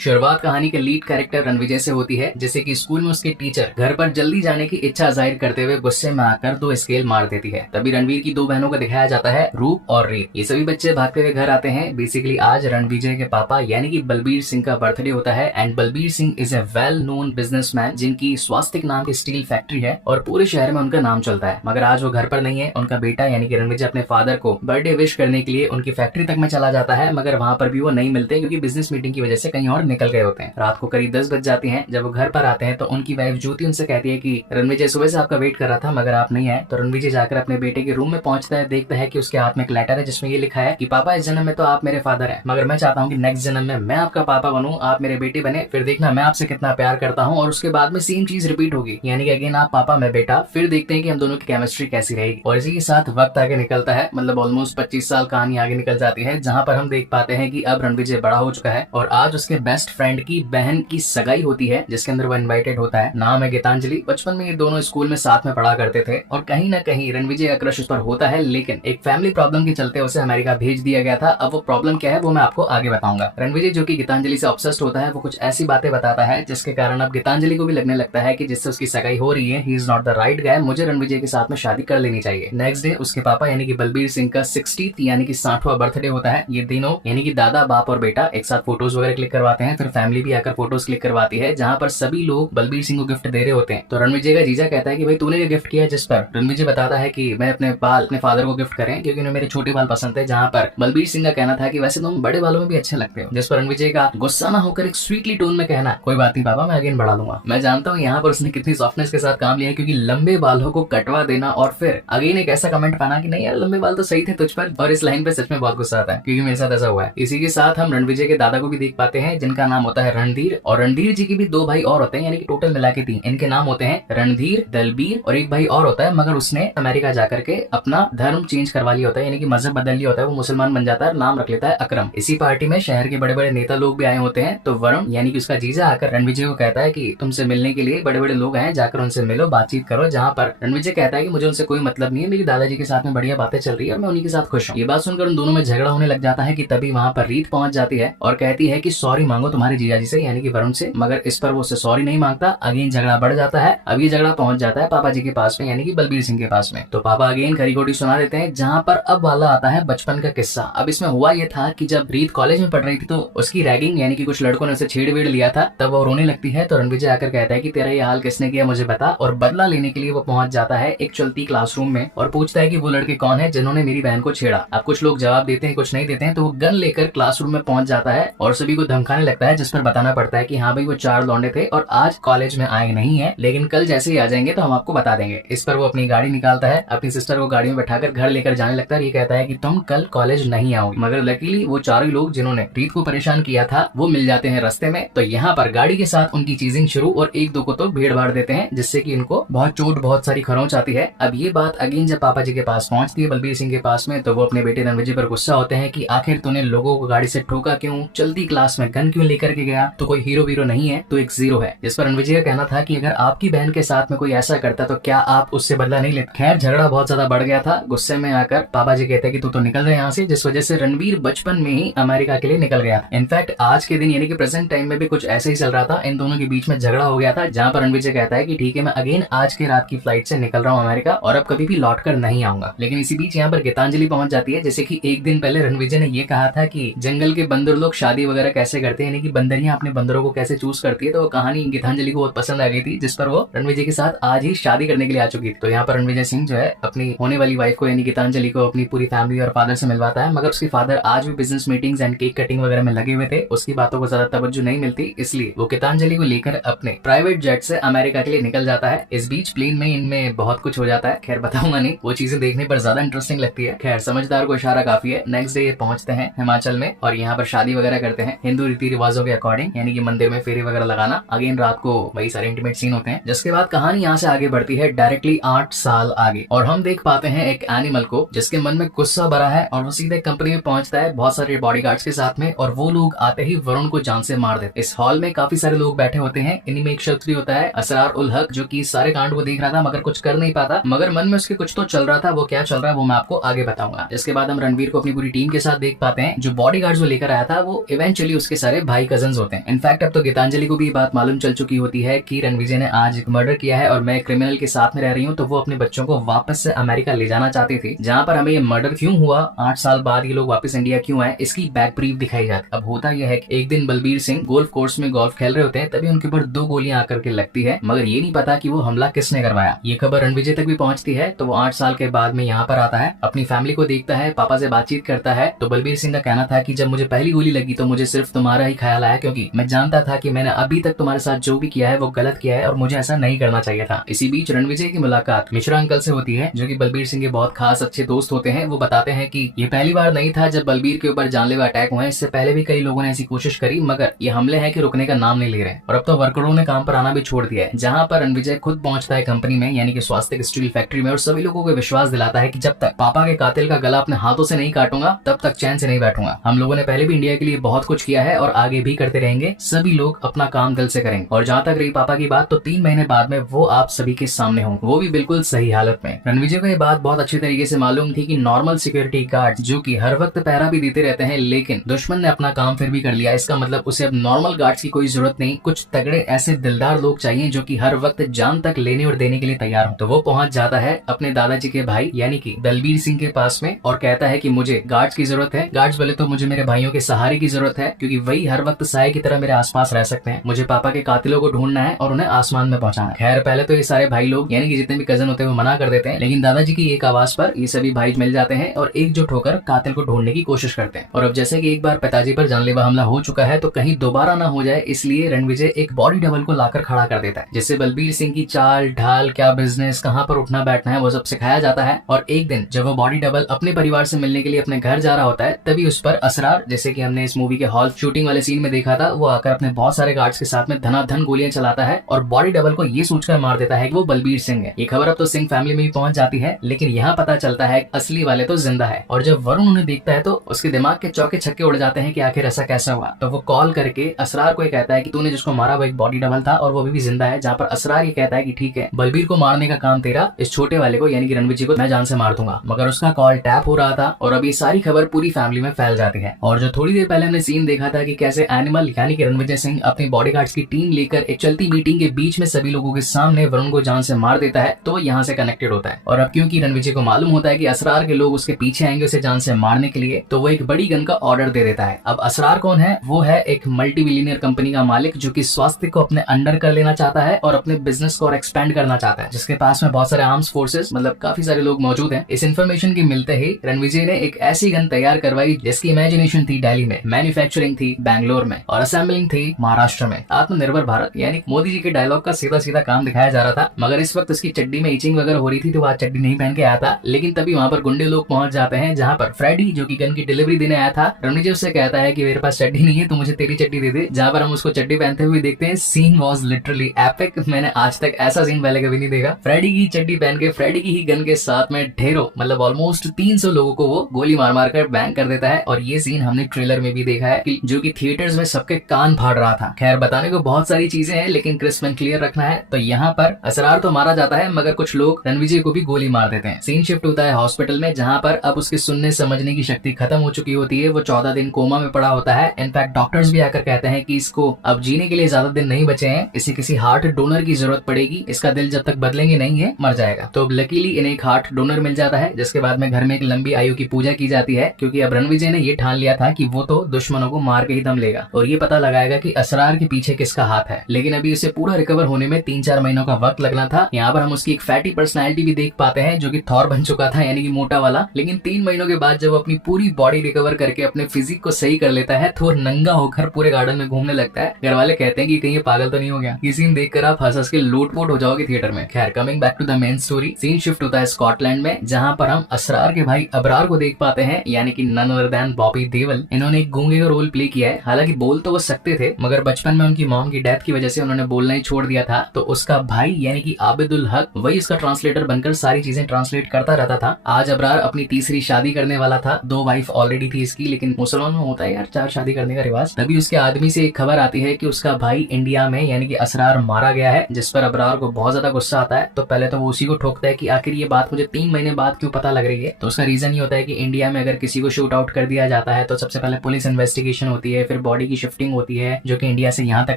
शुरुआत कहानी के लीड कैरेक्टर रणविजय से होती है, जिसे कि स्कूल में उसके टीचर घर पर जल्दी जाने की इच्छा जाहिर करते हुए गुस्से में आकर 2 स्केल मार देती है। तभी रणवीर की 2 बहनों को दिखाया जाता है, रूप और रीत। ये सभी बच्चे भागते हुए घर आते हैं। बेसिकली आज रणविजय के पापा यानी कि बलबीर सिंह का बर्थडे होता है and Balbir Singh is a well known businessman जिनकी स्वास्तिक नाम की स्टील फैक्ट्री है और पूरे शहर में उनका नाम चलता है। मगर आज वो घर पर नहीं है। उनका बेटा यानी कि रणविजय अपने फादर को बर्थडे विश करने के लिए उनकी फैक्ट्री तक में चला जाता है, मगर वहाँ पर भी वो नहीं मिलते क्योंकि बिजनेस मीटिंग की वजह से कहीं और निकल गए होते हैं। रात को करीब 10 बज जाती हैं। जब वो घर पर आते हैं तो उनकी वाइफ ज्योति उनसे कहती है कि रणविजय सुबह से आपका वेट कर रहा था मगर आप नहीं आए। तो रणविजय जाकर अपने बेटे के रूम में पहुंचता है, देखता है कि उसके हाथ में एक लेटर है जिसमें ये लिखा है कि पापा इस जन्म में तो आप मेरे फादर हैं, मगर मैं चाहता हूँ कि नेक्स्ट जन्म में मैं आपका पापा बनूं, आप मेरे बेटे बने, फिर देखना मैं आपसे कितना प्यार करता हूँ। और उसके बाद में सेम चीज रिपीट होगी, यानी कि अगेन आप पापा मैं बेटा, फिर देखते हैं कि हम दोनों की केमिस्ट्री कैसी रहेगी। और इसी के साथ वक्त आगे निकलता है, मतलब ऑलमोस्ट 25 साल कहानी आगे निकल जाती है, जहाँ पर हम देख पाते हैं कि अब रणविजय बड़ा हो चुका है और आज उसके बेस्ट फ्रेंड की बहन की सगाई होती है जिसके अंदर वो इनवाइटेड होता है। नाम है गीतांजलि। बचपन में ये दोनों स्कूल में साथ में पढ़ा करते थे और कहीं ना कहीं रणविजय का क्रश उस पर होता है, लेकिन एक फैमिली प्रॉब्लम के चलते उसे अमेरिका भेज दिया गया था। अब वो प्रॉब्लम क्या है वो मैं आपको आगे बताऊंगा। रणविजय जो कि गीतांजलि से ऑब्सेस्ड होता है, वो कुछ ऐसी बातें बताता है जिसके कारण अब गीतांजलि को भी लगने लगता है कि जिससे उसकी सगाई हो रही है he is not the right guy, मुझे रणविजय के साथ में शादी कर लेनी चाहिए। नेक्स्ट डे उसके पापा यानी कि बलबीर सिंह का 60th यानी कि 60वां बर्थडे होता है। ये तीनों यानी कि दादा बाप और बेटा एक साथ फोटोज वगैरह क्लिक करवाते हैं, फिर फैमिली भी आकर फोटोज क्लिक करवाती है जहाँ पर सभी लोग बलबीर सिंह को गिफ्ट दे रहे होते हैं। तो रणविजय का जीजा कहता है कि भाई तूने क्या गिफ्ट किया, जिस पर रणविजय बताता है कि मैं अपने बाल अपने फादर को गिफ्ट करें क्योंकि उन्हें मेरे छोटे बाल पसंद थे, जहाँ पर बलबीर सिंह का कहना था कि वैसे तुम बड़े बालों में भी अच्छे लगते हो, जिस पर रणविजय का गुस्सा ना होकर एक स्वीटली टोन में कहना कोई बात नहीं पापा मैं अगेन बढ़ा लूंगा। मैं जानता हूँ यहाँ पर उसने कितनी सॉफ्टनेस के साथ काम लिया है, क्योंकि लंबे बालों को कटवा देना और फिर अगेन एक ऐसा कमेंट पाना कि नहीं यार लंबे बाल तो सही थे तुझ पर, और इस लाइन पे सच में बहुत गुस्सा आता है क्योंकि मेरे साथ ऐसा हुआ है। इसी के साथ हम रणविजय के दादा को भी देख पाते हैं जिनका नाम होता है रणधीर, और रणधीर जी की भी 2 भाई और होते हैं, यानी कि टोटल मिला के 3। इनके नाम होते हैं रणधीर, दलबीर और एक भाई और होता है, मगर उसने अमेरिका जाकर के अपना धर्म चेंज करवा लिया होता है, यानी कि मजहब बदल लिया होता है, वो मुसलमान बन जाता है, नाम रख लेता है अकरम। इसी पार्टी में शहर के बड़े बड़े नेता लोग भी आए होते हैं। तो वरुण यानी कि उसका जीजा आकर रणविजय को कहता है कि तुमसे मिलने के लिए बड़े बड़े लोग आए, जाकर उनसे मिलो, बातचीत करो। जहाँ पर रणविजय कहता है कि मुझे उनसे कोई मतलब नहीं है, मेरी दादाजी के साथ में बढ़िया बातें चल रही है और मैं उन्हीं के साथ खुश हूँ। ये बात सुनकर उन दोनों में झगड़ा होने लग जाता है कि तभी वहाँ पर रीत पहुंच जाती है और कहती है कि सॉरी मांगो तुम्हारे जीजाजी से यानी कि वरुण से, मगर इस पर वो उससे सॉरी नहीं मांगता। अगेन झगड़ा बढ़ जाता है। अब ये झगड़ा पहुंच जाता है पापा जी के पास में यानी कि बलबीर सिंह के पास में। तो पापा अगेन खरी खोटी सुना देते हैं, जहाँ पर अब वाला आता है बचपन का किस्सा। अब इसमें हुआ ये था कि जब रीत कॉलेज में पढ़ रही थी तो उसकी रैगिंग यानी कि कुछ लड़कों ने उसे छेड़-वेड़ लिया था, तब वो रोने लगती है। तो रणविजय आकर कहता है कि तेरा ये हाल किसने किया मुझे बता, और बदला लेने के लिए वो पहुंच जाता है एक चलती क्लासरूम में और पूछता है कि वो लड़के कौन है जिन्होंने मेरी बहन को छेड़ा। अब कुछ लोग जवाब देते हैं कुछ नहीं देते हैं, तो वो गन लेकर क्लासरूम में पहुंच जाता है और सभी को धमकाने लगता है, जिस पर बताना पड़ता है कि हाँ भाई वो 4 लौंडे थे और आज कॉलेज में आए नहीं है, लेकिन कल जैसे ही आ जाएंगे तो हम आपको बता देंगे। इस पर वो अपनी गाड़ी निकालता है, अपनी सिस्टर को गाड़ी में बैठाकर घर लेकर जाने लगता है। ये कहता है कि तुम कल कॉलेज नहीं आओगे, मगर लकीली वो 4 लोग जिन्होंने रीत को परेशान किया था वो मिल जाते हैं रास्ते में। तो यहाँ पर गाड़ी के साथ उनकी चीजिंग शुरू और 1-2 को तो भीड़ भाड़ देते हैं, जिससे कि इनको बहुत चोट बहुत सारी खरोंच आती है। अब ये बात अगेन जब पापा जी के पास पहुंचती है बलबीर सिंह के पास में, तो वो अपने बेटे रणविजय पर गुस्सा होते हैं कि आखिर तूने लोगों को गाड़ी से ठोका क्यों, चलती क्लास में गन क्यों लेकर के गया, तो कोई हीरो वीरो नहीं है, तो एक जीरो है। जिस पर रणविजय का कहना था कि अगर आपकी बहन के साथ में कोई ऐसा करता तो क्या आप उससे बदला नहीं लेते। खैर झगड़ा बहुत ज्यादा बढ़ गया था। गुस्से में आकर पापा जी कहते हैं कि तू तो निकल रहे यहाँ से, जिस वजह से रणवीर बचपन में ही अमेरिका के लिए निकल गया। इनफैक्ट आज के दिन यानी कि प्रेजेंट टाइम में भी कुछ ऐसे ही चल रहा था, इन दोनों के बीच में झगड़ा हो गया था, जहाँ पर रणविजय कहता है कि ठीक है मैं अगेन आज के रात की फ्लाइट से निकल रहा हूँ अमेरिका और अब कभी भी लौट कर नहीं आऊंगा। लेकिन इसी बीच यहाँ पर गीतांजलि पहुंच जाती है। जैसे कि एक दिन पहले रणविजय ने ये कहा था कि जंगल के बंदर लोग शादी वगैरह कैसे करते हैं, यानी कि बंदरियां अपने बंदरों को कैसे चूज करती है, तो वो कहानी गीतांजलि को बहुत पसंद आ गई थी, जिस पर वो रणविजय के साथ आज ही शादी करने के लिए आ चुकी थी। तो यहाँ पर रणविजय सिंह जो है अपनी होने वाली वाइफ को यानी गीतांजलि को अपनी पूरी फैमिली और फादर से मिलवाता है, मगर उसके फादर आज भी business meetings and cake cutting वगैरह में लगे हुए थे, उसकी बातों को ज्यादा तवज्जो नहीं मिलती, इसलिए वो गीतांजलि को लेकर अपने प्राइवेट जेट से अमेरिका के लिए निकल जाता है। इस बीच प्लेन में इनमें बहुत कुछ हो जाता है, खैर बताऊंगा नहीं, वो चीजें देखने पर ज्यादा इंटरेस्टिंग लगती है। खैर समझदार को इशारा काफी है। नेक्स्ट डे ये पहुंचते हैं हिमाचल में और यहाँ पर शादी वगैरह करते हैं हिंदू रीति रिवाजों के अकॉर्डिंग, यानी कि मंदिर में फेरे वगैरह लगाना। अगेन रात को वही सारे इंटीमेट सीन होते हैं, जिसके बाद कहानी यहाँ से आगे बढ़ती है डायरेक्टली 8 साल आगे, और हम देख पाते हैं एक एनिमल को जिसके मन में गुस्सा भरा है और वो सीधे कंपनी में पहुंचता है बहुत सारे बॉडीगार्ड्स के साथ में, और वो लोग आते ही वरुण को जान से मार देते। इस हॉल में काफी सारे लोग बैठे होते हैं, इन्हीं में एक शख्स भी होता है असरार उल हक, जो कि सारे कांड वो देख रहा था मगर कुछ कर नहीं पाता, मगर मन में उसके कुछ तो चल रहा था। वो क्या चल रहा है वो मैं आपको आगे बताऊंगा। इसके बाद हम रणवीर को अपनी पूरी टीम के साथ देख पाते हैं। जो बॉडीगार्ड्स वो लेकर आया था वो इवेंचुअली उसके सारे भाई कजन्स होते हैं। इनफैक्ट अब तो गीतांजलि को भी ये बात मालूम चल चुकी होती है कि रणविजय ने आज एक मर्डर किया है और मैं क्रिमिनल के साथ में रह रही हूँ, तो वो अपने बच्चों को वापस से अमेरिका ले जाना चाहती थी, जहाँ पर हमें ये मर्डर क्यों हुआ, 8 साल बाद ये लोग वापस इंडिया क्यों आए, इसकी बैक ब्रीफ दिखाई जाती है। अब होता यह है कि एक दिन बलबीर सिंह गोल्फ कोर्स में गोल्फ खेल रहे होते हैं, तभी उनके ऊपर 2 गोलियां आकर के लगती है, मगर ये नहीं पता कि वो हमला किसने करवाया। ये खबर रणविजय तक भी पहुंचती है, तो वो 8 साल के बाद में यहाँ पर आता है, अपनी फैमिली को देखता है, पापा से बातचीत करता है। तो बलबीर सिंह का कहना था कि जब मुझे पहली गोली लगी तो मुझे सिर्फ तुम्हारा ही ख्याल आया, क्योंकि मैं जानता था कि मैंने अभी तक तुम्हारे साथ जो भी किया है वो गलत किया है और मुझे ऐसा नहीं करना चाहिए था। इसी बीच रणविजय की मुलाकात मिश्रा अंकल से होती है, जो कि बलबीर सिंह के बहुत खास अच्छे दोस्त होते हैं। वो बताते हैं कि ये पहली बार नहीं था जब बलबीर के ऊपर जानलेवा अटैक हुए, इससे पहले भी कई लोगों ने ऐसी कोशिश करी, मगर ये हमले हैं कि रुकने का नाम नहीं ले रहे। और अब तो वर्करों ने काम पर आना भी छोड़ दिया है, जहाँ पर रणविजय खुद पहुंचता है कंपनी में, यानी कि स्वास्थ्य स्टील फैक्ट्री में, और सभी लोगों को विश्वास दिलाता है कि जब तक पापा के कातिल का गला अपने हाथों से नहीं काटूंगा तब तक चैन से नहीं बैठूंगा। हम लोगों ने पहले भी इंडिया के लिए बहुत कुछ किया है और आगे भी करते रहेंगे, सभी लोग अपना काम दिल से करेंगे। और जहाँ तक रही पापा की बात, तो 3 महीने बाद में वो आप सभी के सामने होंगे, वो भी बिल्कुल सही हालत में। रणविजय को ये बात बहुत अच्छी तरीके से मालूम थी कि नॉर्मल सिक्योरिटी गार्ड जो कि हर वक्त पहरा भी देते रहते हैं, लेकिन दुश्मन ने अपना काम फिर भी कर लिया, इसका मतलब उसे अब नॉर्मल गार्ड्स की कोई जरूरत नहीं, कुछ तगड़े ऐसे दिलदार लोग चाहिए जो कि हर वक्त जान तक लेने और देने के लिए तैयार हो। तो वो पहुंच जाता है अपने दादाजी के भाई यानी कि दलबीर सिंह के पास में और कहता है कि मुझे गार्ड्स की जरूरत है। गार्ड्स बोले तो मुझे मेरे भाइयों के सहारे की जरूरत है, क्योंकि वही हर वक्त साये की तरह मेरे आसपास रह सकते हैं। मुझे पापा के कातिलों को ढूंढना है और उन्हें आसमान में पहुंचाना है। खैर पहले तो ये सारे भाई लोग यानी कि जितने भी कजन होते हैं वो मना कर देते हैं, लेकिन दादाजी की एक आवाज पर ये सभी भाई मिल जाते हैं और एकजुट होकर कातिल को ढूंढने की कोशिश करते हैं। और अब जैसे कि एक बार पिताजी पर जानलेवा हमला हो चुका है, तो कहीं दोबारा ना हो जाए, इसलिए रणविजय एक बॉडी डबल को लाकर खड़ा कर देता है, जिससे बलबीर सिंह की चाल ढाल, क्या बिजनेस, कहाँ पर उठना बैठना है, वो सब सिखाया जाता है। और एक दिन जब वो बॉडी डबल अपने परिवार से मिलने के लिए अपने घर जा रहा होता है, तभी उस पर असरार, जैसे कि हमने इस मूवी के हॉल शूटिंग वाले सीन में देखा था, वो आकर अपने बहुत सारे गार्ड्स के साथ में धनाधन गोलियां चलाता है और बॉडी डबल को ये सोचकर मार देता है कि वो बलबीर सिंह है। ये खबर अब तो सिंह फैमिली में भी पहुंच जाती है, लेकिन यहाँ पता चलता है असली वाले तो जिंदा है। और जब वरुण उन्हें देखता है तो उसके दिमाग के चौके छक्के उड़ जाते हैं कि आखिर ऐसा कैसा हुआ। तो वो कॉल करके असरार को कहता है कि तूने जिसको मारा वो एक बॉडी डबल था और वो अभी भी जिंदा है, जहाँ पर असरार ये कहता है कि ठीक है, बलबीर को मारने का काम तेरा, इस छोटे वाले को यानी कि रणविजय को मैं जान से मार दूंगा। मगर उसका कॉल टैप हो रहा था और अब ये सारी खबर पूरी फैमिली में फैल जाती है। और जो थोड़ी देर पहले हमने सीन देखा था कि कैसे एनिमल यानी कि रणविजय सिंह अपने बॉडीगार्ड्स की टीम लेकर एक चलती मीटिंग के बीच में सभी लोगों के सामने वरुण को जान से मार देता है, तो यहाँ से कनेक्टेड होता है। और अब क्योंकि रणविजय को मालूम होता है कि असरार के लोग उसके पीछे आएंगे उसे जान से मारने के लिए, तो वो एक बड़ी गन का ऑर्डर दे देता है। अब असरार कौन है? वो है एक मल्टी बिलियनियर कंपनी का मालिक जो कि स्वास्थ्य को अपने अंडर कर लेना चाहता है और अपने बिजनेस को और एक्सपेंड करना चाहता है, जिसके पास में बहुत सारे आर्म्स फोर्सेस मतलब काफी सारे लोग मौजूद हैं। इस इन्फॉर्मेशन के मिलते ही रणविजय ने एक ऐसी गन तैयार करवाई जिसकी इमेजिनेशन थी दिल्ली में, मैन्युफैक्चरिंग थी बैंगलोर में और असेंबलिंग थी महाराष्ट्र में। आत्मनिर्भर भारत यानी मोदी जी के डायलॉग का सीधा सीधा काम दिखाया जा रहा था, मगर इस वक्त उसकी चड्डी में इचिंग वगैरह हो रही थी, तो वह चड्डी नहीं पहन के आया था। लेकिन तभी वहाँ पर गुंडे लोग पहुंच जाते हैं, जहाँ पर फ्रेडी जो कि गन की डिलीवरी देने आया था, रणविजय उससे कहता है कि मेरे पास चड्डी नहीं है तो मुझे तेरी चड्डी दे दे, जहाँ पर हम उसको चड्डी पहनते हुए देखते हैं। सीन वॉज लिटरली एपिक, मैंने आज तक ऐसा सीन पहले कभी नहीं देखा। फ्रेडी की चड्डी पहन के फ्रेडी की ही गन के साथ में ढेरों मतलब ऑलमोस्ट 300 लोगों को वो गोली मार मार कर बैंग कर देता है। और ये सीन हमने ट्रेलर में भी देखा है कि जो कि थिएटर्स में सबके कान फाड़ रहा था। खैर बताने को बहुत सारी चीजें हैं, लेकिन क्रिस्प एंड क्लियर रखना है, तो यहाँ पर असरार तो मारा जाता है मगर कुछ लोग रणविजय को भी गोली मार देते हैं। सीन शिफ्ट होता है हॉस्पिटल में, जहाँ पर अब उसके सुनने समझने की शक्ति खत्म हो चुकी होती है। वो 14 दिन कोमा में पड़ा होता है। इनफैक्ट डॉक्टर्स भी आकर कहते हैं कि इसको अब जीने के लिए ज्यादा दिन नहीं बचे हैं, इसे किसी हार्ट डोनर की जरूरत पड़ेगी, इसका दिल जब तक बदलेंगे नहीं है मर जाएगा। तो लकीली इन्हें एक हार्ट डोनर मिल जाता है, जिसके बाद में घर में एक लंबी आयु की पूजा की जाती है, क्योंकि अब रणविजय ने ये ठान लिया था कि वो तो दुश्मनों को मार के ही दम लेगा और ये पता लगाएगा कि असरार के पीछे किसका हाथ है। लेकिन अभी उसे पूरा रिकवर होने में 3-4 महीनों का वक्त लगना था। यहाँ पर हम उसकी एक फैटी पर्सनैलिटी भी देख पाते हैं, जो कि थॉर बन चुका था यानी कि मोटा वाला। लेकिन 3 महीनों के बाद जब अपनी पूरी बॉडी रिकवर करके अपने फिजिक को सही कर लेता है, तो नंगा होकर पूरे गार्डन में घूमने लगता है। घर वाले कहते हैं कि कहीं ये पागल तो नहीं हो गया। ये सीन देखकर आप हंस के लोटपोट हो जाओगे थिएटर में। खैर coming back to the main story, scene shift होता है स्कॉटलैंड में, जहाँ पर हम असरार के भाई अबरार को देख पाते हैं, यानी कि none other than Bobby Deol. इन्होंने एक गूंगे का रोल प्ले किया है। हालांकि बोल तो वो सकते थे, मगर बचपन में उनकी मॉम की डेथ की वजह से उन्होंने बोलना ही छोड़ दिया था। तो उसका भाई यानी कि आबिदुल हक वही उसका ट्रांसलेटर बनकर सारी चीजें ट्रांसलेट करता रहता था। आज अबरार अपनी तीसरी शादी करने वाला था। 2 वाइफ ऑलरेडी थी इसकी, लेकिन मुसलमान में होता है यार 4 शादी करने का रिवाज। तभी उसके आदमी से एक खबर आती है कि उसका भाई इंडिया में यानी कि असरार मारा गया है, जिस पर अबरार को बहुत ज्यादा गुस्सा आता है। तो पहले तो वो उसी को ठोकता है कि आखिर ये बात मुझे 3 महीने बाद क्यों पता लग रही है। तो उसका रीजन ये होता है कि इंडिया में अगर किसी को शूट आउट कर दिया जाता है तो सबसे पहले पुलिस इन्वेस्टिगेशन होती होती है, फिर बॉडी की शिफ्टिंग होती है जो कि इंडिया से यहाँ तक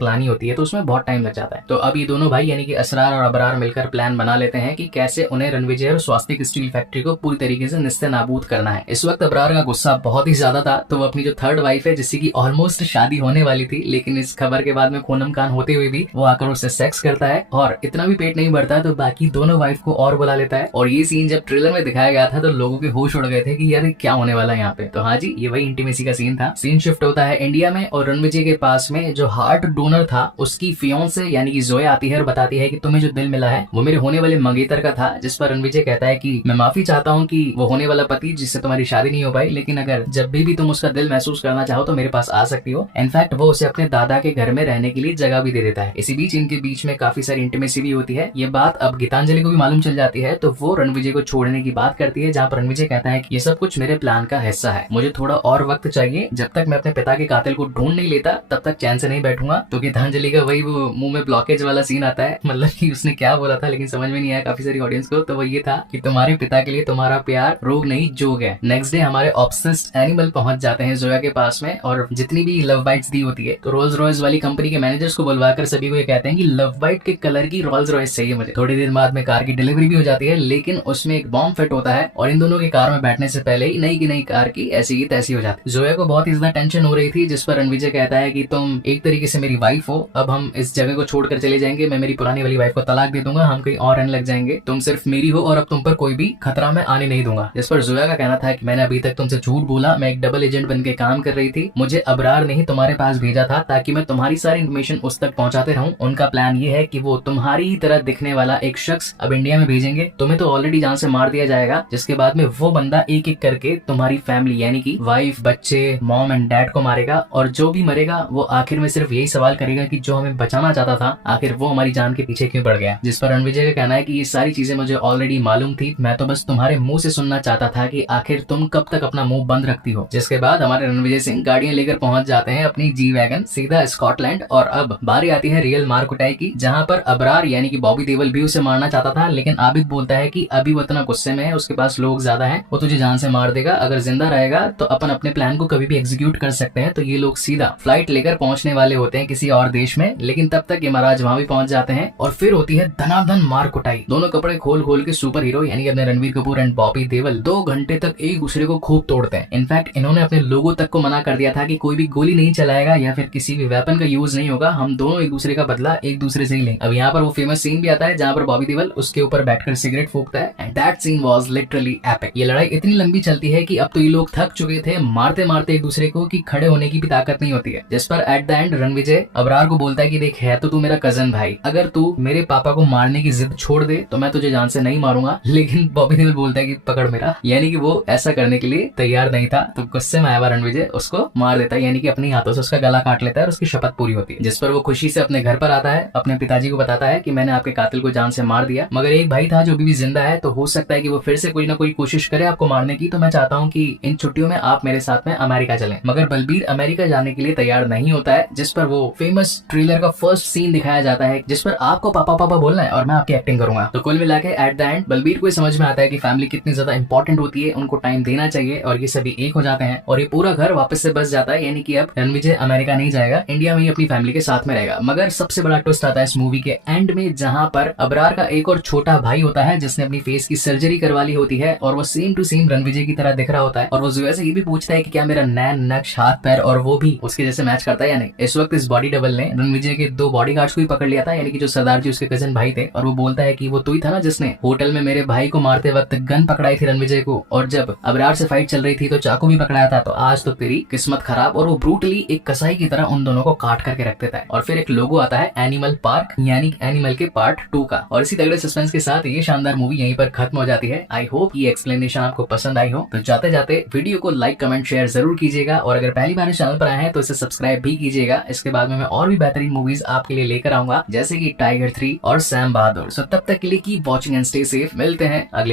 लानी होती है, तो उसमें बहुत टाइम लग जाता है। तो अब ये दोनों भाई यानी कि असरार और अबरार मिलकर प्लान बना लेते हैं कि कैसे उन्हें रणविजय और स्वास्तिक स्टील फैक्ट्री को पूरी तरीके से निस्ते नाबूद करना है। इस वक्त अबरार का गुस्सा बहुत ही ज्यादा था, तो वो अपनी जो थर्ड वाइफ है जिसकी ऑलमोस्ट शादी होने वाली थी, लेकिन इस खबर के बाद में खूनम कान होते हुए भी वो आकर उससे सेक्स करता है और इतना भी पेट नहीं भरता तो बाकी दोनों वाइफ को और बुला लेता है। और ये सीन जब ट्रेलर में दिखाया गया था तो लोगों के होश उड़ गए थे कि यार क्या होने वाला है यहाँ पे। तो हाँ जी, ये वही इंटीमेसी का सीन था। सीन शिफ्ट होता है इंडिया में और रणविजय के पास में जो हार्ट डोनर था उसकी फियोंसे यानी कि जोया आती है और बताती है कि तुम्हें जो दिल मिला है वो मेरे होने वाले मंगेतर का था, जिस पर रणविजय कहता है कि मैं माफी चाहता हूँ कि वो होने वाला पति जिससे तुम्हारी शादी नहीं हो पाई, लेकिन अगर जब भी तुम उसका दिल महसूस करना चाहो तो मेरे पास आ सकती हो। इनफैक्ट वो उसे अपने दादा के घर में रहने के लिए जगह भी दे देता है। इसी बीच इनके बीच में काफी सारी इंटीमेसी भी होती है। ये बात अब गीतांजलि को भी मालूम चल जाती है, तो वो रणविजय को छोड़ने की बात करती है, जहाँ पर रणविजय कहता है कि ये सब कुछ मेरे प्लान का हिस्सा है, मुझे थोड़ा और वक्त चाहिए, जब तक मैं अपने पिता के कातिल को ढूंढ नहीं लेता तब तक चैन से नहीं बैठूंगा। तो गीतांजलि का वही वो मुंह में ब्लॉकेज वाला सीन आता है, मतलब कि उसने क्या बोला था लेकिन समझ में नहीं आया काफी सारी ऑडियंस को। तो वो ये था कि तुम्हारे पिता के लिए तुम्हारा प्यार रोग नहीं जोग है। नेक्स्ट डे हमारे ऑब्सेस्ड एनिमल पहुंच जाते हैं जोया के पास में और जितनी भी लव बाइट्स दी होती है तो रोल्स रॉयस वाली कंपनी के मैनेजर्स को बुलवाकर सभी को ये कहते हैं कि लव बाइट के कलर की रोल्स रॉयस चाहिए मुझे। थोड़ी देर बाद में कार की डिलीवरी भी हो जाती है, लेकिन उसमें एक बॉम्ब फिट होता है और इन दोनों की कार में बैठने से पहले ही नई की नई कार की ऐसी की तैसी हो जाती है। जोया को बहुत ही ज्यादा टेंशन हो रही थी, जिस पर रणविजय कहता है कि तुम एक तरीके से मेरी वाइफ हो, अब हम इस जगह को छोड़कर चले जाएंगे, मैं मेरी पुरानी वाली वाइफ को तलाक दे दूंगा, हम कहीं और रहने लग जाएंगे, तुम सिर्फ मेरी हो और अब तुम पर कोई भी खतरा मैं आने नहीं दूंगा। जिस पर जोया का कहना था कि मैंने अभी तक तुमसे झूठ बोला, मैं एक डबल एजेंट बन के काम कर रही थी, मुझे अबरार ने ही तुम्हारे पास भेजा था ताकि मैं तुम्हारी सारी इन्फॉर्मेशन उस तक पहुंचाते रहूं। उनका प्लान ये है कि वो तुम्हारी ही तरह दिखने वाला एक शख्स अब इंडिया में भेजेंगे, तुम्हें तो ऑलरेडी जान से मार दिया जाएगा, जिसके बाद में वो बंदा एक एक करके तुम्हारी फैमिली यानी कि वाइफ, बच्चे, मॉम एंड डैड को मारेगा और जो भी मरेगा वो आखिर में सिर्फ यही सवाल करेगा कि जो हमें बचाना चाहता था आखिर वो हमारी जान के पीछे क्यों पड़ गया। जिस पर रणविजय का कहना है कि ये सारी चीजें मुझे ऑलरेडी मालूम थी, मैं तो बस तुम्हारे मुंह से सुनना चाहता था कि आखिर तुम कब तक अपना मुंह बंद रखती हो। जिसके बाद हमारे रणविजय सिंह गाड़ियां लेकर पहुंच जाते हैं अपनी जी वैगन सीधा स्कॉटलैंड और अब बारी आती है रियल मार कुटाई की, जहाँ पर अबरार यानी कि बॉबी देओल भी उसे मारना चाहता था, लेकिन आबिद बोलता है कि अभी वो इतना गुस्से में है, उसके पास लोग ज्यादा हैं, वो तुझे जान से मार देगा, अगर जिंदा रहेगा तो अपन अपने प्लान को कभी भी एग्जीक्यूट कर सकते हैं। तो ये लोग सीधा फ्लाइट लेकर पहुंचने वाले होते हैं किसी और देश में, लेकिन तब तक ये महाराज वहां भी पहुंच जाते हैं और फिर होती है धनाधन मार कुटाई। दोनों कपड़े खोल खोल के सुपर हीरो यानी कि अपने रणवीर कपूर एंड बॉबी देओल 2 घंटे तक एक दूसरे को खूब तोड़ते हैं। इनफैक्ट इन्होंने अपने लोगों तक को मना कर दिया था कि कोई भी गोली नहीं चलाएगा या फिर किसी भी वेपन का यूज नहीं होगा, हम दोनों एक दूसरे का बदला एक दूसरे से ही लेंगे। अब यहाँ पर वो फेमस सीन भी आता है जहाँ पर बॉबी देओल उसके ऊपर बैठकर सिगरेट फूकता है and that scene was literally epic. ये लड़ाई इतनी लंबी चलती है कि अब तो ये लोग थक चुके थे मारते मारते एक दूसरे को कि खड़े होने की भी ताकत नहीं होती है। जिस पर at the end Ranvijay Abrar को बोलता है कि देख, है तो तू मेरा कजन भाई, अगर तू मेरे पापा को मारने की जिद छोड़ दे तो मैं तुझे जान से नहीं मारूंगा, लेकिन बॉबी देओल बोलता है कि पकड़ मेरा, यानी कि वो ऐसा करने के लिए तैयार नहीं था। तो गुस्से में आया हुआ रणविजय उसको मार देता है, यानी कि अपने हाथों से उसका गला काट लेता है और उसकी शपथ पूरी होती है। जिस पर वो खुशी से अपने घर पर आता है, अपने पिताजी को बताता है कि मैंने आपके कातिल को जान से मार दिया, मगर एक भाई था जो अभी भी जिंदा है, तो हो सकता है कि वो फिर से कोई ना कोई कोशिश करे आपको मारने की, तो मैं चाहता हूँ कि इन छुट्टियों में आप मेरे साथ में अमेरिका चलें। मगर बलबीर अमेरिका जाने के लिए तैयार नहीं होता है, जिस पर वो फेमस ट्रेलर का फर्स्ट सीन दिखाया जाता है जिस पर आपको पापा पापा बोलना है और मैं आपकी एक्टिंग करूंगा। तो कुल मिला के एट द एंड बलबीर को समझ में आता है कि फैमिली कितनी ज्यादा इंपॉर्टेंट होती है, उनको टाइम देना चाहिए और ये सभी एक हो जाते हैं और ये पूरा घर वापस से बस जाता है, यानी कि अब रणविजय अमेरिका नहीं जाएगा, इंडिया में ही अपनी फैमिली के साथ में रहेगा। मगर सबसे बड़ा ट्विस्ट आता है इस मूवी के एंड में, जहाँ पर अबरार का एक और छोटा भाई होता है जिसने अपनी फेस की सर्जरी करवा ली होती है और वो सेम टू सेम रणविजय की तरह दिख रहा होता है और वो जोया से ये भी पूछता है कि क्या मेरा नैन नक्श हाथ पैर और वो भी उसके जैसे मैच करता है या नहीं। इस वक्त इस बॉडी डबल ने रणविजय के 2 बॉडीगार्ड्स को भी पकड़ लिया था, यानी कि जो सरदार जी उसके कजन भाई थे, और वो बोलता है कि वो तू ही था ना जिसने होटल में मेरे भाई को मारते वक्त गन पकड़ाई थी रणविजय को, और जब अबरार से फाइट चल रही थी तो चाकू भी पकड़ाया था, तो आज तो तेरी किस्मत खराब। और वो ब्रूटली एक कसाई की तरह उन दोनों को काट करके रख देता है। और फिर एक लोगो आता है एनिमल पार्क यानी एनिमल के पार्ट 2 का। और इसी तगड़े सस्पेंस के साथ ये शानदार मूवी यहीं पर खत्म हो जाती है। आई होप ये एक्सप्लेनेशन आपको पसंद आई हो। तो जाते जाते वीडियो को लाइक कमेंट शेयर जरूर कीजिएगा और अगर पहली बार इस चैनल पर आए हैं तो इसे सब्सक्राइब भी कीजिएगा। इसके बाद में मैं और भी बेहतरीन मूवीज आपके लिए लेकर आऊंगा, जैसे कि टाइगर 3 और सैम बहादुर। सो तब तक के लिए keep watching and stay safe. मिलते हैं अगले